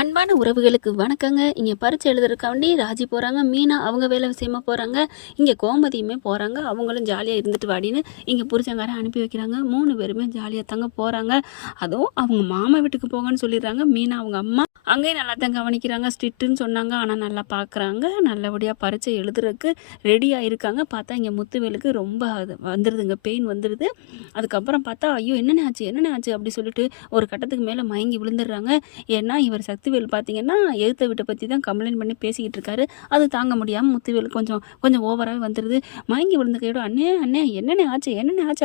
அன்பான உறவுகளுக்கு வணக்கங்க. இங்கே பரீட்சை எழுதுறதுக்காண்டி ராஜி போகிறாங்க, மீனா அவங்க வேலை விஷயமா போகிறாங்க, இங்கே கோமதியுமே போகிறாங்க. அவங்களும் ஜாலியாக இருந்துட்டு வாடின்னு இங்கே புருஷங்கார அனுப்பி வைக்கிறாங்க. 3 பேருமே ஜாலியாக தாங்க போகிறாங்க. அதுவும் அவங்க மாமா வீட்டுக்கு போங்கன்னு சொல்லிடுறாங்க. மீனா அவங்க அம்மா அங்கேயும் நல்லா தான் கவனிக்கிறாங்க. ஸ்ட்ரிக்ட்டுன்னு சொன்னாங்க, ஆனால் நல்லா பார்க்குறாங்க. நல்லபடியாக பரீட்சை எழுதுறதுக்கு ரெடியாக இருக்காங்க. பார்த்தா இங்கே முத்துவேலுக்கு ரொம்ப வந்துடுதுங்க, பெயின் வந்துடுது. அதுக்கப்புறம் பார்த்தா ஐயோ என்னென்ன ஆச்சு அப்படி சொல்லிட்டு ஒரு கட்டத்துக்கு மேலே மயங்கி விழுந்துடுறாங்க. ஏன்னா இவர் சக்திவேல் பார்த்தீங்கன்னா எதிர்த்த வீட்டை பற்றி தான் கம்ப்ளைண்ட் பண்ணி பேசிக்கிட்டு இருக்காரு. அது தாங்க முடியாமல் முத்துவேல் கொஞ்சம் ஓவராகவே வந்துடுது. மயங்கி விழுந்த கையோட அண்ணே என்னென்ன ஆச்சு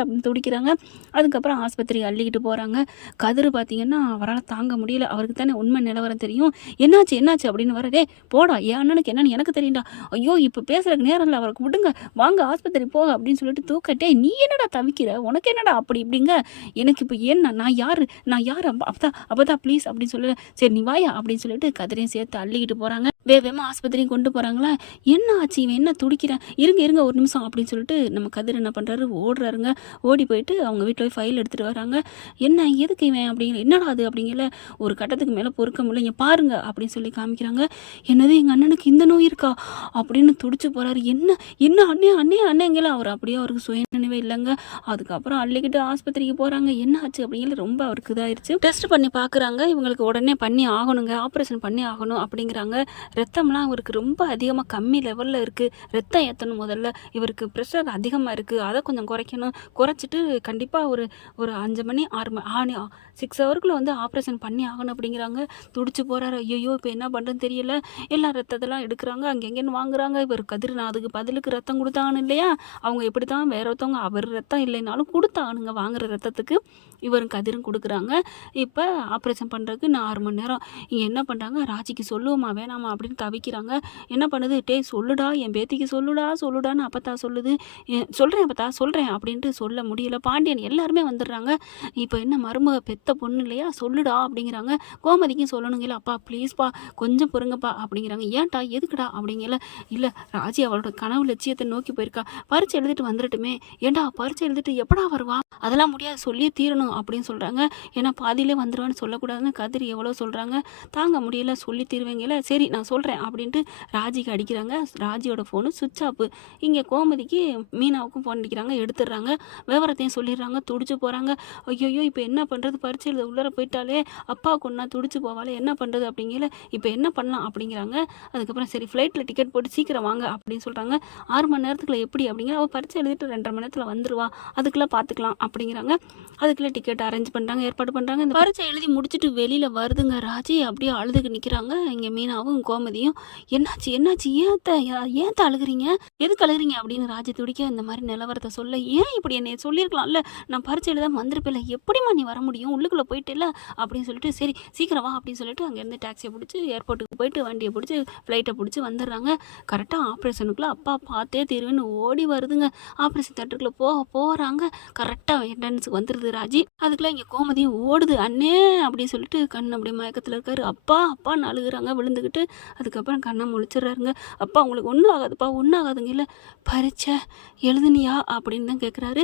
அப்படின்னு துடிக்கிறாங்க. அதுக்கப்புறம் ஆஸ்பத்திரி அள்ளிக்கிட்டு போகிறாங்க. கதிர் பார்த்தீங்கன்னா அவரால் தாங்க முடியல. அவருக்கு தானே உண்மை நிலவரம் தெரியும். என்னாச்சு அப்படின்னு வரதே போடா, என் அண்ணனுக்கு என்னன்னு எனக்கு தெரியும்டா. ஐயோ இப்போ பேசுறதுக்கு நேரம் இல்லை, அவருக்கு விடுங்க, வாங்க ஆஸ்பத்திரி போக அப்படின்னு சொல்லிட்டு தூக்கட்டே. நீ என்னடா தவிக்கிற, உனக்கு என்னடா அப்படி இப்படிங்க, எனக்கு இப்போ ஏன்னா நான் யார் அப்பதான் ப்ளீஸ் அப்படின்னு சொல்லல. சரி நீ வாயா அப்படின்னு சொல்லிட்டு கதிரையும் சேர்த்து அள்ளிக்கிட்டு போகிறாங்க. வேகமாக ஆஸ்பத்திரியும் கொண்டு போகிறாங்களா. என்ன ஆச்சு, இவன் என்ன துடிக்கிறேன், இருங்க ஒரு நிமிஷம் அப்படின்னு சொல்லிட்டு நம்ம கதிர் என்ன பண்ணுறாரு, ஓடுறாருங்க. ஓடி போயிட்டு அவங்க வீட்டில் போய் ஃபைல் எடுத்துகிட்டு வராங்க. என்ன எதுக்கு இவன் அப்படிங்கிற, என்னடா அது அப்படிங்கிற ஒரு கட்டத்துக்கு மேலே பொறுக்க முடியல. இங்கே பாருங்க அப்படின்னு சொல்லி காமிக்கிறாங்க. என்னது எங்கள் அண்ணனுக்கு இந்த நோய் இருக்கா அப்படின்னு துடிச்சு போகிறாரு. என்ன அண்ணேங்கிற அவர் அப்படியே அவருக்கு சுயநினைவே இல்லைங்க. அதுக்கப்புறம் அள்ளிக்கிட்டு ஆஸ்பத்திரிக்கு போகிறாங்க. என்ன ஆச்சு அப்படிங்கிற ரொம்ப அவருக்கு இதாகிடுச்சு. டெஸ்ட் பண்ணி பார்க்குறாங்க. இவங்களுக்கு உடனே பண்ணி ஆகணுங்க, ஆப்ரேஷன் பண்ணி ஆகணும் அப்படிங்கிறாங்க. ரத்தம்லாம் அவருக்கு ரொம்ப அதிகமாக கம்மி லெவலில் இருக்குது. ரத்தம் ஏற்றணும். முதல்ல இவருக்கு ப்ரெஷர் அதிகமாக இருக்குது, அதை கொஞ்சம் குறைக்கணும். குறைச்சிட்டு கண்டிப்பாக ஒரு 5 மணி 6 ஹவருக்குள்ளே வந்து ஆப்ரேஷன் பண்ணி ஆகணும் அப்படிங்கிறாங்க. துடிச்சு போகிறாரு. ஐயோ இப்போ என்ன பண்ணுறதுன்னு தெரியல. எல்லா ரத்தத்தெல்லாம் எடுக்கிறாங்க, அங்கெங்கேன்னு வாங்குறாங்க. இவர் கதிர் நான் அதுக்கு பதிலுக்கு ரத்தம் கொடுத்தாங்கன்னு இல்லையா, அவங்க எப்படி தான் வேற ஒருத்தவங்க அவர் ரத்தம் இல்லைனாலும் கொடுத்தானுங்க வாங்குற ரத்தத்துக்கு. இவரும் கதிரும் கொடுக்குறாங்க. இப்போ ஆப்ரேஷன் பண்ணுறதுக்கு 4 மணி நேரம். இங்கே என்ன பண்ணுறாங்க, ராஜிக்கு சொல்லுவோமா வேணாமா அப்படின்னு தவிக்கிறாங்க. என்ன பண்ணுது, சொல்லுடா என் பேத்திக்கு சொல்லுடான்னு அப்பத்தா சொல்லுது. சொல்கிறேன் அப்படின்ட்டு சொல்ல முடியல. பாண்டியன் எல்லாருமே வந்துடுறாங்க. இப்போ என்ன மருமக பெத்த பொண்ணு இல்லையா, சொல்லுடா அப்படிங்கிறாங்க. கோமதிக்கும் சொல்லணுங்களா, அப்பா ப்ளீஸ்ப்பா கொஞ்சம் பொறுங்கப்பா அப்படிங்கிறாங்க. ஏன்டா எதுக்குடா அப்படிங்கல. இல்லை ராஜி அவளோட கனவு லட்சியத்தை நோக்கி போயிருக்கா, பரீட்சை எழுதிட்டு வந்துடட்டுமே. ஏன்டா பரீட்சை எழுதிட்டு எப்படா வருவா, அதெல்லாம் முடியாது, சொல்லியே தீரணும் அப்படின்னு சொல்கிறாங்க. ஏன்னா பாதியிலே வந்துடுவான்னு சொல்லக்கூடாதுன்னு கதிர் எவ்வளோ சொல்கிறாங்க. தாங்க முடியல, சொல்லி தீருவீங்கள, சரி நான் சொல்கிறேன் அப்படின்ட்டு ராஜிக்கு அடிக்கிறாங்க. ராஜியோட ஃபோனு சுவிட்ச் ஆஃப். இங்கே கோமதிக்கு மீனாவுக்கும் ஃபோன் அடிக்கிறாங்க, எடுத்துடுறாங்க. விவரத்தையும் சொல்லிடுறாங்க. துடிச்சு போகிறாங்க. ஐயோ இப்போ என்ன பண்ணுறது, பரீட்சையில் உள்ளர போயிட்டாலே அப்பாவுக்கு ஒன்றா துடிச்சு போவாலே, என்ன பண்ணுறது அப்படிங்கல. இப்போ என்ன பண்ணலாம் அப்படிங்கிறாங்க. அதுக்கப்புறம் சரி ஃப்ளைட்டில் டிக்கெட் போட்டு சீக்கிரம் வாங்க அப்படின்னு சொல்கிறாங்க. 6 மணி நேரத்துக்குள்ள எப்படி அப்படிங்கிற, அவள் பரீட்சை எழுதிட்டு 2.5 மணி நேரத்தில் வந்துடுவா, அதுக்குள்ளே பார்த்துக்கலாம் அப்படிங்கிறாங்க. அதுக்குள்ளே டிக்கெட் அரேஞ்ச் பண்ணுறாங்க, ஏற்பாடு பண்ணுறாங்க. இந்த பரீட்சை எழுதி முடிச்சுட்டு வெளியில் வருதுங்க ராஜி. அப்படியே அழுதுக்கு நிற்கிறாங்க. இங்கே மீனாவும் கோமதியும் என்னாச்சு ஏன் அழுகுறீங்க, எதுக்கு அழுகுறீங்க அப்படின்னு ராஜி துடிக்க. இந்த மாதிரி நிலவரத்தை சொல்ல, ஏன் இப்படி என்னை சொல்லியிருக்கலாம்ல, நான் பரீட்சை எழுத வந்திருப்பில்ல, எப்படிமா நீ வர முடியும், உள்ளுக்குள்ளே போயிட்டு இல்லை அப்படின்னு சொல்லிட்டு சரி சீக்கிரம் வா அப்படின்னு சொல்லிட்டு அங்கேருந்து டாக்ஸியை பிடிச்சி ஏர்போர்ட்டுக்கு போயிட்டு வண்டியை பிடிச்சி ஃப்ளைட்டை பிடிச்சி வந்துடுறாங்க. கரெக்டாக ஆப்ரேஷனுக்குள்ளே அப்பா பார்த்தே தீர்வுன்னு ஓடி வருதுங்க. ஆப்ரேஷன் தேட்டருக்குள்ளே போகிறாங்க. கரெக்டாக என்ட்ரன்ஸுக்கு வந்துடுது ராஜி. அதுக்குள்ளே இங்கே கோமதியும் ஓடுது. அண்ணே அப்படின்னு சொல்லிட்டு கண் அப்படியே மயக்கத்தில் இருக்காரு. அப்பான்னு அழுகுறாங்க விழுந்துக்கிட்டு. அதுக்கப்புறம் கண்ணை முழிச்சிடுறாருங்க. அப்பா உங்களுக்கு ஒன்றும் ஆகாதுப்பா, ஒன்றும் ஆகாதுங்க. இல்லை பரீட்சை எழுதுனியா அப்படின்னு தான் கேட்குறாரு.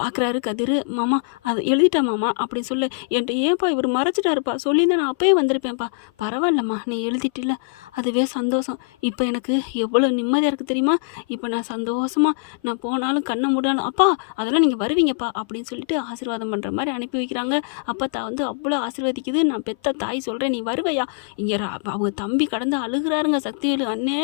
பார்க்குறாரு கதிர். மாமா அதை எழுதிட்டா மாமா அப்படின்னு சொல்லு. என்கிட்ட ஏன்ப்பா இவர் மறைச்சிட்டாருப்பா, சொல்லியிருந்தா நான் அப்பயே வந்திருப்பேன்ப்பா. பரவாயில்லம்மா நீ எழுதிட்டில்ல, அதுவே சந்தோஷம். இப்போ எனக்கு எவ்வளோ நிம்மதியாக இருக்குது தெரியுமா. இப்போ நான் சந்தோஷமாக நான் போனாலும் கண்ணை மூடாலும் அப்பா அதெல்லாம் நீங்கள் வருவீங்கப்பா அப்படின்னு சொல்லிட்டு ஆசீர்வாதம் பண்ணுற மாதிரி அனுப்பி வைக்கிறாங்க. அப்பத்தா வந்து அவ்வளோ ஆசீர்வதிக்குது. நான் பெத்த தாய் சொல்கிறேன், நீ வருவையா. இங்கே அவங்க தம்பி கடந்து அழுகிறாருங்க. சக்திவேலு அண்ணே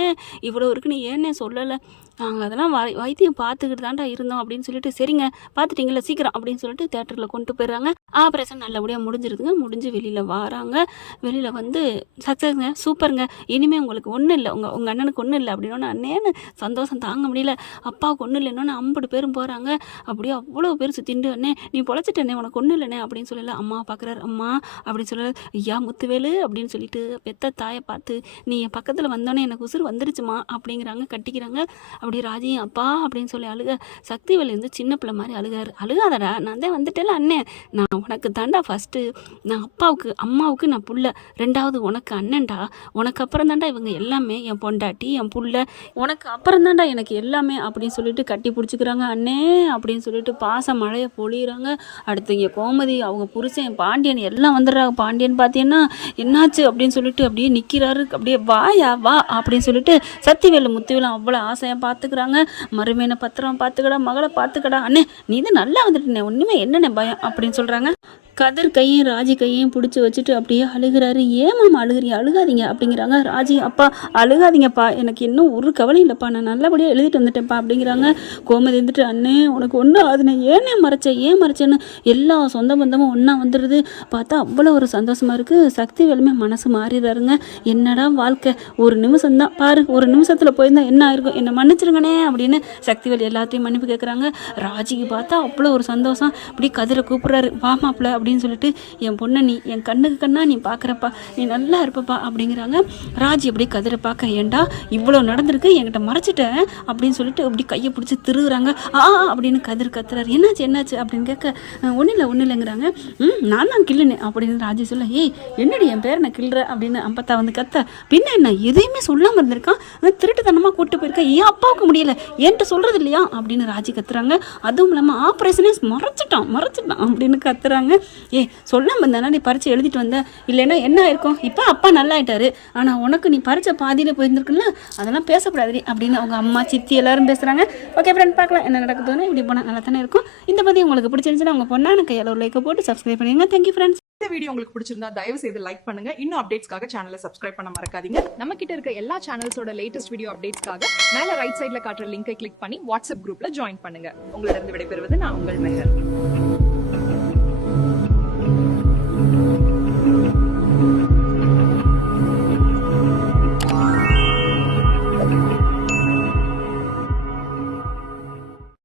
இவ்வளோ இருக்குன்னு ஏன்னே சொல்லலை, நாங்கள் அதெல்லாம் வைத்தியம் பார்த்துக்கிட்டு தாண்டா இருந்தோம் அப்படின்னு சொல்லிட்டு சரிங்க பார்த்துட்டிங்களா சீக்கிரம் அப்படின்னு சொல்லிட்டு தேட்டரில் கொண்டு போயிடுறாங்க. ஆப்ரேஷன் நல்லபடியாக முடிஞ்சிருதுங்க. முடிஞ்சு வெளியில் வராங்க. வெளியில் வந்து சக்ஸஸ்ங்க, சூப்பருங்க, இனிமேல் உங்களுக்கு ஒன்றும் இல்லை, உங்கள் அண்ணனுக்கு ஒன்றும் இல்லை அப்படின்னோன்னு அண்ணேன்னு சந்தோஷம் தாங்க முடியல. அப்பாவுக்கு ஒன்றும் இல்லைன்னு 50 பேரும் போகிறாங்க. அப்படியே அவ்வளோ பேர் சுற்றிண்டு அண்ணே நீ பொழைச்சிட்டே, உனக்கு ஒன்றும் இல்லைண்ணே அப்படின்னு சொல்லல. அம்மா பார்க்குறாரு. அம்மா அப்படின்னு சொல்கிறார். ஐயா முத்துவேலு அப்படின்னு சொல்லிட்டு பெத்த தாயை பார்த்து நீ என் பக்கத்தில் வந்தோன்னே எனக்கு உசுறு வந்துருச்சுமா அப்படிங்கிறாங்க. கட்டிக்கிறாங்க. அப்படி ராஜி அப்பா அப்படின்னு சொல்லி அழுக. சக்திவேல் வந்து சின்ன பிள்ளை மாதிரி அழுகாரு. அழுகாதடா, நான் தான் வந்துட்டேல அண்ணே, நான் உனக்கு தாண்டா ஃபஸ்ட்டு, நான் அப்பாவுக்கு அம்மாவுக்கு நான் புள்ள, ரெண்டாவது உனக்கு அண்ணன்டா, உனக்கு அப்புறம் தாண்டா இவங்க எல்லாமே, என் பொண்டாட்டி என் புள்ள, உனக்கு அப்புறம் தாண்டா எனக்கு எல்லாமே அப்படின்னு சொல்லிட்டு கட்டி பிடிச்சிக்கிறாங்க. அண்ணே அப்படின்னு சொல்லிட்டு பாச மழையை பொழியிறாங்க. அடுத்து இங்கே கோமதி அவங்க புருஷன் பாண்டியன் எல்லாம் வந்துடுறாங்க. பாண்டியன் பார்த்தீங்கன்னா என்னாச்சு அப்படின்னு சொல்லிட்டு அப்படியே நிற்கிறாரு. அப்படியே வாயா வா அப்படின்னு சொல்லிட்டு சக்திவேலு முத்துவேலும் அவ்வளோ ஆசையாக பார்த்துக்கிறாங்க. மருமையனை பத்திரம் பார்த்துக்கடா, மகளை பார்த்துக்கடா, அண்ணே நீ தான் நல்லா வந்துட்டுனே, ஒன்றுமே என்னென்ன பயம் அப்படின்னு சொல்கிறாங்க. கதிர் கையும் ராஜி கையும் பிடிச்சி வச்சுட்டு அப்படியே அழுகிறாரு. ஏமாம்மா அழுகிறீங்க, அழுகாதீங்க அப்படிங்கிறாங்க. ராஜி அப்பா அழுகாதீங்கப்பா, எனக்கு இன்னும் ஒரு கவலை இல்லைப்பா, நான் நல்லபடியாக எழுதிட்டு வந்துட்டேன்ப்பா அப்படிங்கிறாங்க. கோமதி இருந்துட்டு அண்ணே உனக்கு ஒன்றும் ஆகுதுண்ணே, ஏன் மறைச்சேன்னு எல்லா சொந்த பந்தமும் ஒன்றா வந்துடுது. பார்த்தா அவ்வளோ ஒரு சந்தோஷமாக இருக்குது. சக்திவேலுமே மனசு மாறிடுறாருங்க. என்னடா வாழ்க்கை, ஒரு நிமிஷம்தான் பாரு, ஒரு நிமிஷத்தில் போயிருந்தா என்ன ஆயிருக்கும், என்னை மன்னிச்சிருங்கண்ணே அப்படின்னு சக்திவேல் எல்லாத்தையும் மன்னிப்பு கேட்குறாங்க. ராஜிக்கு பார்த்தா அவ்வளோ ஒரு சந்தோஷம். இப்படி கதிரை கூப்பிட்றாரு, வா மாப்பிள்ள அப்படின்னு சொல்லிட்டு, என் பொண்ணை நீ என் கண்ணுக்கு கண்ணா நீ பார்க்குறப்பா, நீ நல்லா இருப்பப்பா அப்படிங்கிறாங்க. ராஜி அப்படியே கதிரை பார்க்க, ஏண்டா இவ்வளோ நடந்திருக்கு என்கிட்ட மறைச்சிட்டேன் அப்படின்னு சொல்லிட்டு அப்படி கையை பிடிச்சி திருகுறாங்க. அப்படின்னு கதிர் கத்துறாரு. என்னாச்சு அப்படின்னு கேட்க, ஒன்றும் இல்லைங்கிறாங்க. நான் தான் கிள்ளுனேன் அப்படின்னு ராஜி சொல்ல, ஏய் என்னடி என் பேரை நான் கிள்ளுற அப்படின்னு அம்பத்தா வந்து கத்த, பின்ன என்ன எதையுமே சொல்லாமல் இருந்திருக்கான், திருட்டுத்தனமாக கூப்பிட்டு போயிருக்கேன், ஏன் அப்பாவுக்கு முடியல என்கிட்ட சொல்கிறது இல்லையா அப்படின்னு ராஜி கத்துறாங்க. அதுவும் இல்லாமல் ஆப்ரேஷனே மறைச்சிட்டான் அப்படின்னு கத்துறாங்க. சொல்லாம இருந்தானா நீ பரிச்சை எழுதிட்டு வந்த, இல்லைன்னா என்ன ஆயிருக்கும், இப்போ அப்பா நல்லா ஆயிட்டாரு, ஆனால் உனக்கு நீ பரிச்சை பாதியில் போயிருந்துருக்குல்ல, அதெல்லாம் பேசக்கூடாது அப்படின்னு அவங்க அம்மா சித்தி எல்லாரும் பேசுகிறாங்க. ஓகே ஃப்ரெண்ட், பார்க்கலாம் என்ன நடக்குதுன்னு. இப்படி போனால் நல்லா தானே இருக்கும். இந்த பற்றி உங்களுக்கு பிடிச்சிருந்துச்சுன்னா உங்கள் பொண்ணான கையால் ஒரு லைக்கை போட்டு சப்ஸ்கிரைப் பண்ணிடுங்க. Thank you friends. இந்த வீடியோ உங்களுக்கு பிடிச்சிருந்தா தயவு செய்து லைக் பண்ணுங்க. இன்னும் அப்டேட்ஸ்க்காக சேனலை சப்ஸ்கிரைப் பண்ண மறக்காதீங்க. நம்ம கிட்ட இருக்க எல்லா சேனல்ஸோட லேட்டஸ்ட் வீடியோ அப்டேட்ஸ்க்காக மேல ரைட் சைடுல காட்டுற லிங்கை கிளிக் பண்ணி வாட்ஸ்அப் குரூப்ல ஜாயின் பண்ணுங்க. உங்களிடம் விடைபெறுவது நான் உங்கள் மெஹர்.